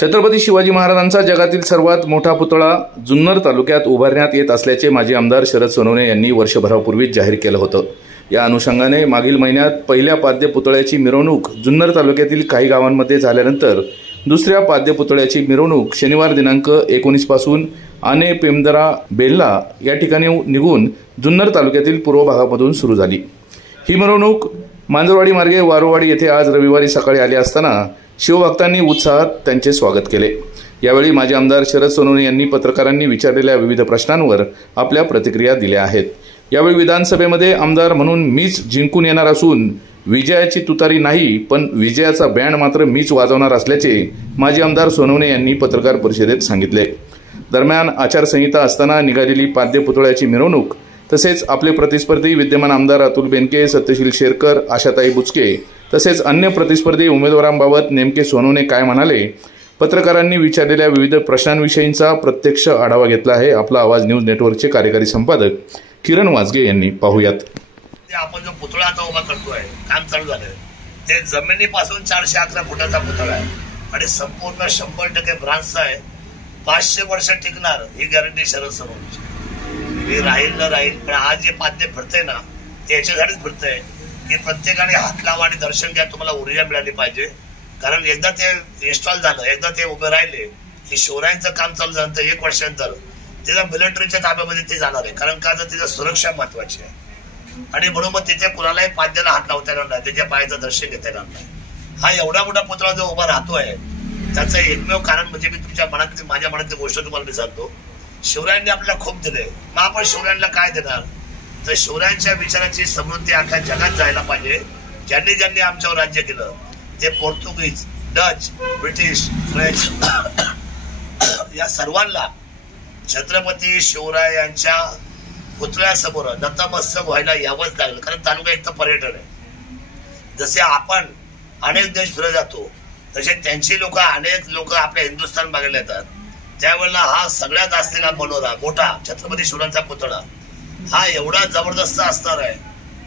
छत्रपती शिवाजी महाराजांचा जगातील सर्वात मोठा पुतळा जुन्नर तालुक्यात उभारण्यात येत असल्याचे माजी आमदार शरद सोनवणे यांनी वर्षभरापूर्वीच जाहीर केलं होतं। या अनुषंगाने मागील महिन्यात पहिल्या पाद्य पुतळ्याची मिरवणूक जुन्नर तालुक्यातील काही गावांमध्ये झाल्यानंतर दुसऱ्या पाद्य पुतळ्याची मिरवणूक शनिवार दिनांक 19 पासून आने पेमदरा बेल्ला या ठिकाणी निघून जुन्नर तालुक्यातील पूर्व भागामधून सुरू झाली। ही मिरवणूक मांजरवाडी मार्गे वारोवाडी येथे आज रविवारी सकाळी आली असताना शिवभक्तांनी उत्साहात त्यांचे स्वागत केले। यावेळी माजी आमदार शरद सोनवणे यांनी पत्रकारांनी विचारलेल्या विविध प्रश्नांवर आपल्या प्रतिक्रिया दिल्या आहेत। यावेळी विधानसभेमध्ये आमदार म्हणून मीच जिंकून येणार असून विजयाची तुतारी नाही पण विजयाचा बँड मात्र मीच वाजवणार असल्याचे माजी आमदार सोनवणे यांनी पत्रकार परिषदेत सांगितले। दरम्यान आचारसंहिता असताना निघालेली पाद्य पुतळ्याची मिरवणूक तसेच आपले प्रतिस्पर्धी विद्यमान आमदार अतुल बेनके, सत्यशील शेरकर, आशाताई बुचके तसेच अन्य प्रतिस्पर्धी उमेदवारांबाबत नेमके सोनवणे काय म्हणाले, पत्रकारांनी विचारलेल्या विविध प्रश्नांविषयींचा प्रत्यक्ष आढावा घेतला आहे। आपला आवाज न्यूज नेटवर्कचे कार्यकारी संपादक किरण वाजगे यांनी पाहूयात। आपण जो पुतळा आता उभा करतोय, काम चालू झालंय, ते जमिनीपासून 411 फुटाचा पुतळा आहे आणि संपूर्ण 100% ब्रांचचा आहे। 500 वर्ष टिकणार ही गॅरंटी शरद सोनवणेची। मी राहील न राहील पण आज जे पाद्य फिरतंय ना ते याच्यासाठीच फिरतंय की प्रत्येकाने हात लावा आणि दर्शन घ्या, तुम्हाला ऊर्जा मिळाली पाहिजे। कारण एकदा ते इन्स्टॉल झालं, एकदा ते उभे राहिले की शिवरायांचं काम चालू झाल्यानंतर 1 वर्षानंतर त्याच्या मिलिटरीच्या ताब्यामध्ये ते जाणार आहे। कारण का तर त्याची सुरक्षा महत्वाची आहे आणि म्हणून मग तिथे कुणालाही पाद्याला हात लावता येणार नाही, त्याच्या पायाचं दर्शन घेता येणार नाही। हा एवढा मोठा पुतळा जो उभा राहतोय त्याचं एकमेव कारण म्हणजे मी तुमच्या मनातली माझ्या मनातली गोष्ट तुम्हाला मी सांगतो। शिवरायांनी आपल्याला खूप दिले, मग आपण शिवरायांना काय देणार? तर शिवरायांच्या विचारांची समृद्धी अख्ख्या जगात जायला पाहिजे। ज्यांनी ज्यांनी आमच्यावर राज्य केलं ते पोर्तुगीज, डच, ब्रिटिश, फ्रेंच या सर्वांना छत्रपती शिवराय यांच्या पुतळ्यासमोर नतमस्तक व्हायला यावंच लागलं। कारण तालुका एक तर पर्यटन आहे। जसे आपण अनेक देश फिरत जातो तसे त्यांची लोक अनेक लोक आपल्या हिंदुस्थान बघायला येतात। त्यावेळेला हा सगळ्यात असलेला मनोरा मोठा छत्रपती शिवरायांचा पुतळा हा एवढा जबरदस्त असणार आहे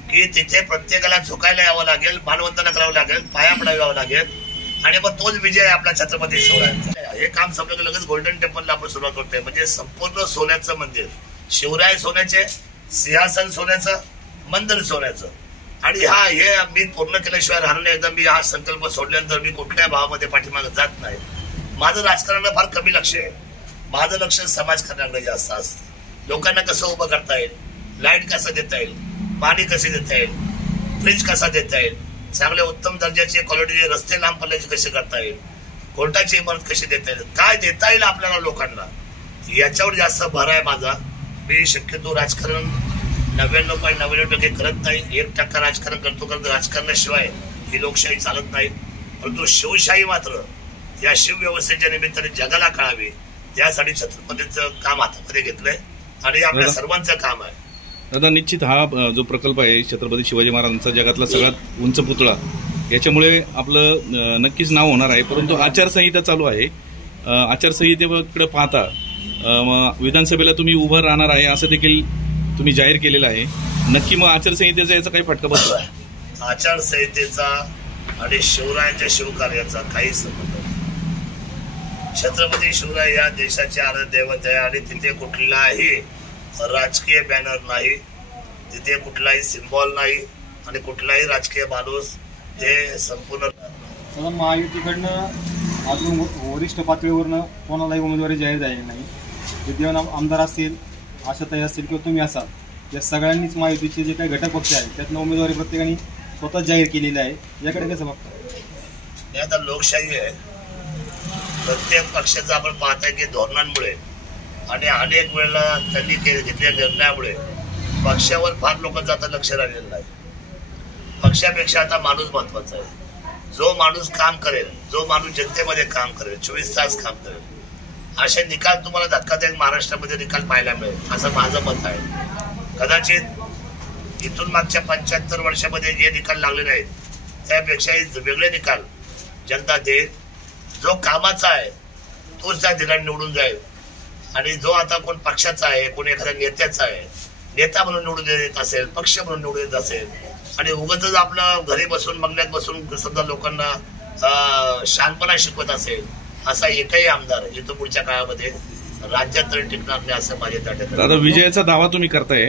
की तिथे प्रत्येकाला झुकायला यावं लागेल, मानवंदना करावं लागेल, पाया पडावं लागेल आणि मग तोच विजय आपला छत्रपती शिवरायांचा। हे काम संपलं की लगेच गोल्डन टेम्पलला आपण सुरुवात करतोय, म्हणजे संपूर्ण सोन्याचं मंदिर, शिवराय सोन्याचे, सिंहासन सोन्याचं, मंदिर सोन्याचं। आणि हे मी पूर्ण केल्याशिवाय राहणार नाही। एकदा मी हा संकल्प सोडल्यानंतर मी कुठल्या भावामध्ये पाठीमागे जात नाही। माझं राजकारणाला फार कमी लक्ष आहे, माझं लक्ष समाजकारणाकडे जास्त असतं। लोकांना कसं उभं करता येईल, लाईट कसं देता येईल, पाणी कसे देता येईल, फ्रीज कसा देता येईल, चांगले उत्तम दर्जाचे क्वालिटीचे रस्ते लांब पल्ल्याचे कसे करता येईल, कोर्टाची इमारत कशी देता येईल, काय देता येईल आपल्याला लोकांना, याच्यावर जास्त भर आहे माझा। मी शक्यतो राजकारण 99.99% करत नाही, 1% राजकारण करतो, कारण राजकारणाशिवाय ही लोकशाही चालत नाही। परंतु शिवशाही मात्र या शिवव्यवस्थेच्या निमित्ताने जगाला कळावी यासाठी छत्रपतीचं काम हातामध्ये घेतलंय आणि आपल्या सर्वांचं काम आहे। दादा, निश्चित हा जो प्रकल्प आहे छत्रपती शिवाजी महाराजांचा जगातला सगळ्यात उंच पुतळा, याच्यामुळे आपलं नक्कीच नाव होणार आहे। परंतु आचारसंहिता चालू आहे, आचारसंहितेकडे पाहता विधानसभेला तुम्ही उभं राहणार आहे असं देखील तुम्ही जाहीर केलेलं आहे। नक्की मग आचारसंहितेचा याचा काही फटका बसला? आचारसंहितेचा आणि शिवरायांच्या शिवकार्याचा काही संबंध नाही। छत्रपती शिवराय या देशाचे आराध्य दैवत आहे आणि तिथे कुठलाही राजकीय बॅनर नाही, तिथे कुठलाही सिम्बॉल नाही आणि कुठलाही राजकीय माणूस हे संपूर्ण महायुतीकडनं अजून वरिष्ठ पातळीवरनं कोणालाही उमेदवारी जाहीर झालेली नाही। विद्यमान आमदार असतील, आशाताई असतील किंवा तुम्ही असाल, या सगळ्यांनीच महायुतीचे जे काही घटक पक्ष आहेत त्यातनं उमेदवारी प्रत्येकाने स्वतःच जाहीर केलेली आहे। याकडे कसं बघता? आता लोकशाही आहे, प्रत्येक पक्षाचं आपण पाहताय की धोरणांमुळे आणि अनेक वेळेला त्यांनी घेतलेल्या निर्णयामुळे पक्षावर फार लोकांचं आता लक्ष राहिलेलं नाही। पक्षापेक्षा आता माणूस महत्वाचा आहे। जो माणूस काम करेल, जो माणूस जनतेमध्ये काम करेल, 24 तास काम करेल, असे निकाल तुम्हाला धक्कादायक महाराष्ट्रामध्ये निकाल पाहायला मिळेल असं माझं मत आहे। कदाचित इथून मागच्या 75 वर्षामध्ये जे निकाल लागले नाहीत त्यापेक्षाही वेगळे निकाल जनता देईल। जो कामाचा आहे तोच त्या ठिकाणी निवडून जाईल आणि जो आता कोण पक्षाचा आहे, कोण एखाद्या नेत्याचा आहे, नेता म्हणून निवडून येत असेल, पक्ष म्हणून निवडून येत असेल आणि उगाच आपलं घरी बसून बंगल्यात बसून समजा लोकांना शहाणपणा शिकवत असेल असा एकही आमदार येतो पुढच्या काळामध्ये राज्यात तरी टिकणार नाही असं माझे त्यात. आता विजयाचा दावा तुम्ही करताय,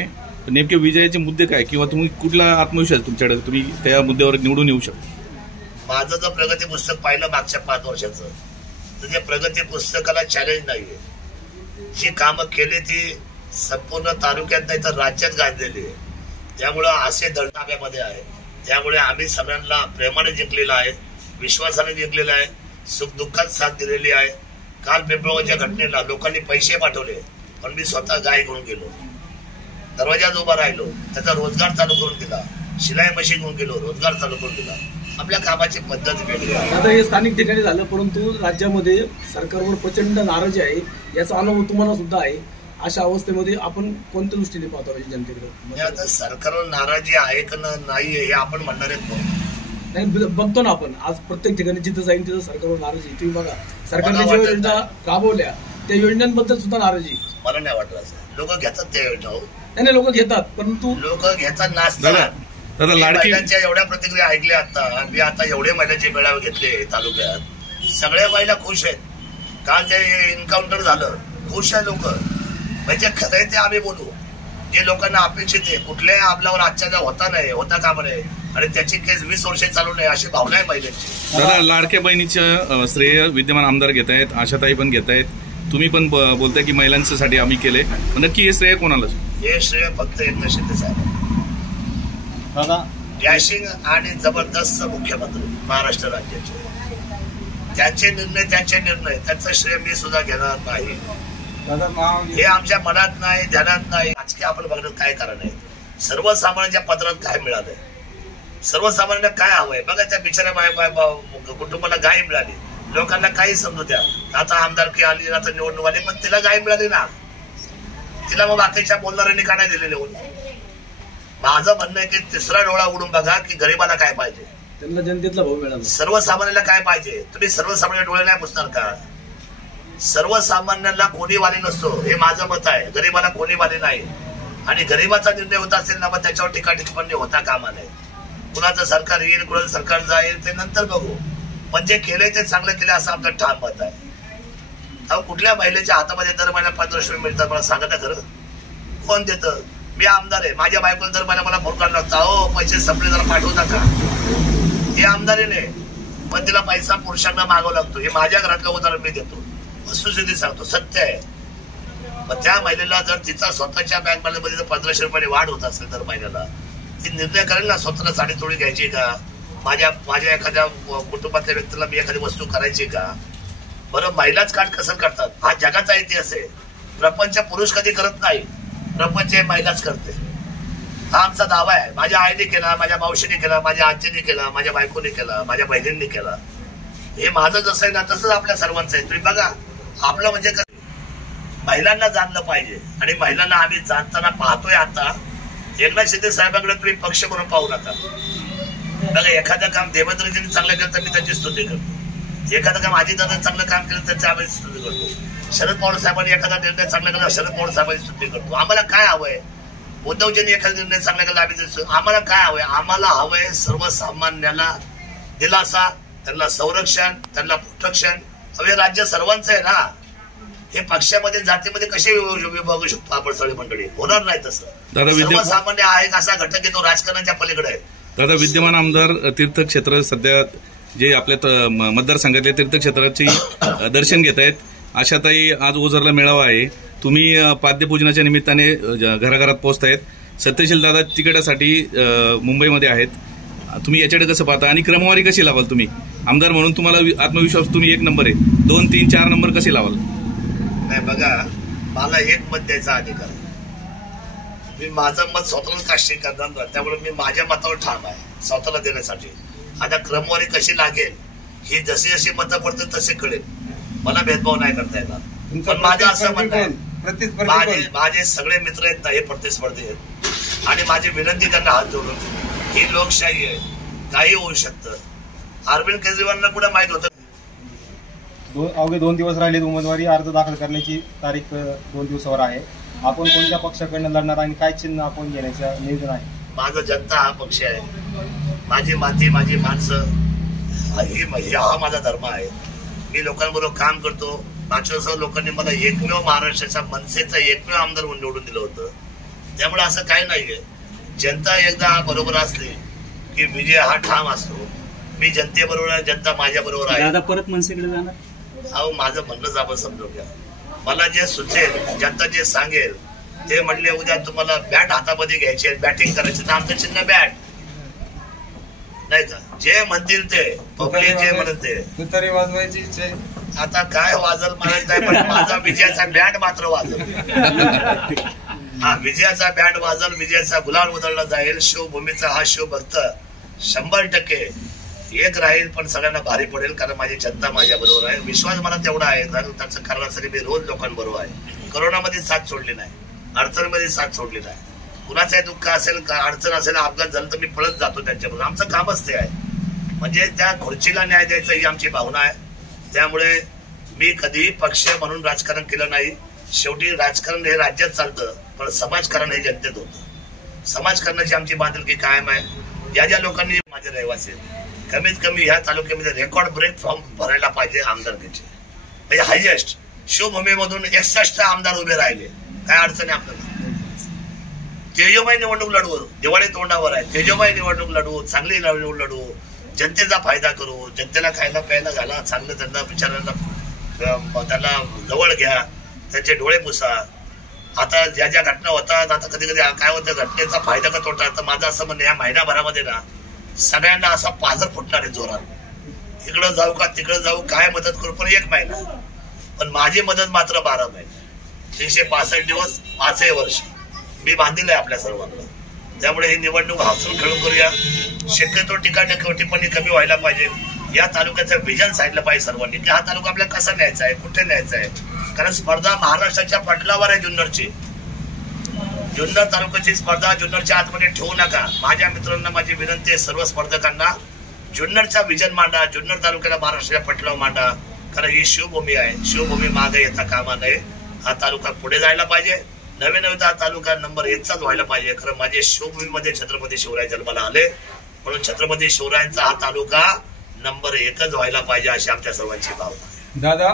नेमके विजयाचे मुद्दे काय किंवा तुम्ही कुठला आत्मविश्वास तुमच्याकडे तुम्ही त्या मुद्द्यावर निवडून येऊ शकता? माझं जर प्रगती पुस्तक पाहिलं मागच्या 5 वर्षाचं तर त्या प्रगती पुस्तकाला चॅलेंज नाहीये. जी कामं केली ती संपूर्ण तालुक्यात नाही तर राज्यात गाजलेली आहे. त्यामुळं असे दळताब्यामध्ये आहे. त्यामुळे आम्ही सगळ्यांना प्रेमाने जिंकलेलं आहे, विश्वासाने जिंकलेलं आहे, सुख दुःखात साथ दिलेली आहे. काल पिंपळगावच्या घटनेला लोकांनी पैसे पाठवले पण मी स्वतः गाय घेऊन गेलो, दरवाजात उभा राहिलो, त्याचा रोजगार चालू करून दिला, शिलाई मशीन घेऊन गेलो, रोजगार चालू करून दिला. आपल्या कामाची पद्धत वेगळी आहे. आता हे स्थानिक ठिकाणी झालं, परंतु राज्यामध्ये सरकारवर प्रचंड नाराजी आहे, याचा अनुभव तुम्हाला सुद्धा आहे. अशा अवस्थेमध्ये आपण कोणत्या दृष्टीने पाहतो पाहिजे जनतेकडे? आता सरकारवर नाराजी आहे का नाही हे आपण म्हणणार आहेत नाही, बघतो ना आपण आज प्रत्येक ठिकाणी जिथं जाईल तिथं सरकारवर नाराजी. तुम्ही बघा सरकारने ज्या योजना राबवल्या त्या योजनांबद्दल सुद्धा नाराजी. मला नाही वाटलं असं लोक घेतात त्या योजना. नाही लोक घेतात, परंतु लोक घेतात नाचतात. महिलांच्या एवढ्या प्रतिक्रिया ऐकल्या आता. मी आता एवढे महिलांचे मेळावे घेतले तालुक्यात, सगळ्या महिला खुश आहेत. काल जे एन्काउंटर झालं खुश आहे लोक. म्हणजे खरं आहे ते आम्ही बोलू, जे लोकांना अपेक्षित आहे. कुठल्याही आपल्यावर अत्याचार होता कामा नये आणि त्याची केस 20 वर्षे चालू नये अशी भावना आहे महिलांची. दादा, लाडक्या बहिणीचं श्रेय विद्यमान आमदार घेत आहेत, आशाताई पण घेत आहेत, तुम्ही पण बोलताय की महिलांसाठी आम्ही केले. नक्की हे श्रेय कोणाला? हे श्रेय फक्त एकनाथ शिंदे साहेब दादा. डॅशिंग आणि जबरदस्त मुख्यमंत्री महाराष्ट्र राज्याचे. त्यांचे निर्णय त्याचं श्रेय मी सुद्धा घेणार नाही. हे आमच्या मनात नाही, ध्यानात नाही. राजकीय आपण बघण्यात काय कारण आहे? सर्वसामान्यांच्या पत्रात काय मिळालंय, सर्वसामान्यांना काय हवंय बघा. त्या बिचाऱ्या कुटुंबाला गाय मिळाली, लोकांना काही समजू द्या. आता आमदारकी आली, आता निवडणूक आली, पण तिला गाय मिळाली ना, तिला मग बाकीच्या बोलणाऱ्यांनी का नाही दिलेले होते? माझं म्हणणं आहे की तिसरा डोळा उडून बघा की गरीबाला काय पाहिजे, त्यांना जनतेतला भाव मिळाला, सर्वसामान्याला काय पाहिजे. तुम्ही सर्वसामान्य डोळे नाही पुसणार का? सर्वसामान्यांना कोणी वाली नसतो हे माझं मत आहे. गरीबाला कोणी वाली नाही. आणि गरीबाचा निर्णय होत असेल ना मग त्याच्यावर टीका टिप्पणी होता कामा नये. कुणाचं सरकार येईल, कुणाचं सरकार जाईल ते नंतर बघू, पण जे केलंय ते चांगलं केलं असं आमचं ठाम मत आहे. अहो, कुठल्या महिलेच्या हातामध्ये दर महिन्याला 1500 मिळतात मला सांगा ना खरं? कोण देतं? मी आमदार आहे, माझ्या बायकोला दर महिन्याला मला फोन करायला लागतो, अहो पैसे संपले जरा पाठवता का? हे आमदारीने, पण तिला पैसा पुरुषांना मागावा लागतो. हे माझ्या घरातलं उदाहरण मी देतो, वस्तुस्थिती सांगतो, सत्य आहे. मग त्या महिलेला जर तिचा स्वतःच्या बँक बॅलन्समध्ये जर 1500 रुपये वाढ होत असेल दर महिन्याला, ती निर्णय करेल ना स्वतःला साडी थोडी घ्यायची का, माझ्या एखाद्या कुटुंबातल्या व्यक्तीला मी एखादी वस्तू करायची का? बरं, महिलाच काटकसर करतात, हा जगाचा इतिहास आहे. प्रपंच पुरुष कधी करत नाही, प्रपंच महिलाच करते. हा आमचा दावा आहे. माझ्या आईने केला, माझ्या मावशीने केला, माझ्या आजीने केला, माझ्या बायकोने केला, माझ्या बहिणींनी केला. हे माझं जसं आहे ना तसंच आपल्या सर्वांचं आहे. तुम्ही बघा, आपलं म्हणजे महिलांना जाणलं पाहिजे आणि महिलांना आम्ही जाणताना पाहतोय. आता एकनाथ शिंदे साहेबांकडे तुम्ही पक्ष म्हणून पाहू नका. बघा, एखादं काम देवेंद्रजींनी चांगलं केलं तर मी त्यांची स्तुती करतो. एखादं काम अजितदादांनी चांगलं काम केलं त्याची आम्ही स्तुती करतो. शरद पवार साहेबांनी एखादा निर्णय चांगला केला, शरद पवार साहेबांची स्तुती करतो. आम्हाला काय हवंय? उद्धवजींनी एखादा निर्णय चांगला केला आम्ही दिसतो. आम्हाला काय हवंय? आम्हाला हवंय सर्वसामान्याला दिलासा, त्यांना संरक्षण, त्यांना प्रोटेक्शन. हवे राज्य सर्वांचं आहे ना. हे पक्षामध्ये जातीमध्ये कसे विभागू शकतो आपण सगळी मंडळी? होणार नाही तसं. सर्वसामान्य आहे असा घटक येतो राजकारणाच्या पलीकडे आहे. दादा, विद्यमान आमदार तीर्थक्षेत्र सध्या जे आपल्या मतदारसंघातल्या तीर्थक्षेत्राची दर्शन घेत आहेत. आशाताई, आज ओझरला मेळावा आहे, तुम्ही पाद्यपूजनाच्या निमित्ताने घराघरात पोहोचतायत. सत्यशील दादा तिकिटासाठी मुंबईमध्ये आहेत. तुम्ही याच्याकडे कसं पाहता आणि क्रमवारी कशी लावाल? तुम्ही आमदार म्हणून तुम्हाला आत्मविश्वास, तुम्ही 1 नंबर आहे, 2, 3, 4 नंबर कसे लावाल? नाही बघा, मला एक मत द्यायचा अधिकार आहे. मी माझं मत स्वतःलाच काष्टी करणार, त्यामुळे मी माझ्या मतावर ठाम आहे स्वतःला देण्यासाठी. आता क्रमवारी कशी लागेल ही जशी जशी मतं पडतील तसे कळेल. मला भेदभाव नाही करता येणार. पण माझं असं म्हणणं आहे, माझे सगळे मित्र आहेत ना हे प्रतिस्पर्धी आहेत आणि माझी विनंती त्यांना हात जोडून, ही लोकशाही आहे, काही होऊ शकतं. अरविंद केजरीवालांना कुठं माहित होतं? अवघे 2 दिवस राहिले उमेदवारी अर्ज दाखल करण्याची तारीख 2 दिवसावर आहे. आपण कोणत्या पक्षाकडनं लढणार आणि काय चिन्ह आपण घेण्याचं नियोजन आहे? माझा जनता हा पक्ष आहे, माझी माती, माझी माणसं, हा माझा धर्म आहे. मी लोकांबरोबर काम करतो. 5 वर्ष लोकांनी मला एकमेव महाराष्ट्राच्या मनसेचा एकमेव आमदार म्हणून निवडून दिलं होतं. त्यामुळे असं काही नाहीये. जनता एकदा बरोबर असली की विजय हा ठाम असतो. मी जनतेबरोबर आहे, जनता माझ्या बरोबर आहे. दादा परत मनसेकडे जाणार? अहो माझं म्हणणंच आपण समजून घ्या. मला जे सुचेल, जनता जे सांगेल ते म्हणले उद्या तुम्हाला बॅट हातामध्ये घ्यायचे, बॅटिंग करायची तर आमचं चिन्ह बॅट नाही का. जे म्हणतील ते पब्लिक जे म्हणेल ते तुतारी वाजवायची इच्छा आहे. आता काय वाजल मला नाही, पण माझा विजयाचा बँड मात्र वाजल. हा विजयाचा बँड वाजल, विजयाचा गुलाल उधळला जाईल. शिवभूमीचा हा शिवभक्त 100% एक राहील, पण सगळ्यांना भारी पडेल. कारण माझी जनता माझ्या बरोबर आहे. विश्वास मला तेवढा आहे, कारण त्याचं करण्यासाठी मी रोज लोकांबरोबर आहे. कोरोनामध्ये साथ सोडली नाही, अडचणमध्ये साथ सोडली नाही. कुणाचंही दुःख असेल, अडचण असेल, अपघात झाला तर मी पळत जातो त्यांच्याबरोबर. आमचं कामच ते आहे. म्हणजे त्या खुर्चीला न्याय द्यायचा ही आमची भावना आहे. त्यामुळे मी कधीही पक्ष म्हणून राजकारण केलं नाही. शेवटी राजकारण हे राज्यात चालतं, पण समाजकारण हे जनतेत होतं. समाजकारणाची आमची बांधिलकी कायम आहे. ज्या लोकांनी माझे रहिवासी कमीत कमी ह्या तालुक्यामध्ये रेकॉर्ड ब्रेक फॉर्म भरायला पाहिजे आमदारकीचे. म्हणजे हायएस्ट शिवभूमीमधून 61 आमदार उभे राहिले. काय अडचण आहे आपल्याला? तेजोमय निवडणूक लढवू, दिवाळी तोंडावर आहे. तेजोमय निवडणूक लढवू, चांगली निवडणूक लढवू, जनतेचा फायदा करू, जनतेला खायला प्यायला घाला, चांगलं त्यांना विचारायला त्यांना जवळ घ्या, त्यांचे डोळे पुसा. आता ज्या ज्या घटना होतात, आता कधी कधी काय होतं, घटनेचा फायदा का तोटा. तर माझं असं म्हणणं, या महिनाभरामध्ये ना सगळ्यांना असा पाझर फुटणार आहे जोरात. इकडं जाऊ का तिकडं जाऊ, काय मदत करू, पण 1 महिना. पण माझी मदत मात्र 12 महिने, 365 दिवस, 5 वर्ष मी बांधील आहे आपल्या सर्वांना. त्यामुळे ही निवडणूक हसून खेळून करूया. शक्यतो टीका टिप्पणी कमी व्हायला पाहिजे. या तालुक्याचं विजन सांगितलं पाहिजे सर्वांनी की हा तालुका आपल्याला कसा न्यायचा आहे, कुठे न्यायचा आहे. कारण स्पर्धा महाराष्ट्राच्या पटलावर आहे. जुन्नरची, जुन्नर तालुक्याची स्पर्धा जुन्नरच्या आतमध्ये ठेवू नका. माझ्या मित्रांना माझी विनंती आहे, सर्व स्पर्धकांना जुन्नरचा विजन मांडा, जुन्नर तालुक्याला महाराष्ट्राच्या पटलावर मांडा. कारण ही शिवभूमी आहे. शिवभूमी मागे येता कामा नये. हा तालुका पुढे जायला पाहिजे. नवीन हा तालुका नंबर 1चाच व्हायला पाहिजे. खरं माझे शिवभूमीमध्ये छत्रपती शिवराय जन्माला आले, म्हणून छत्रपती शिवरायांचा हा तालुका नंबर 1च व्हायला पाहिजे अशी आमच्या सर्वांची भावना. दादा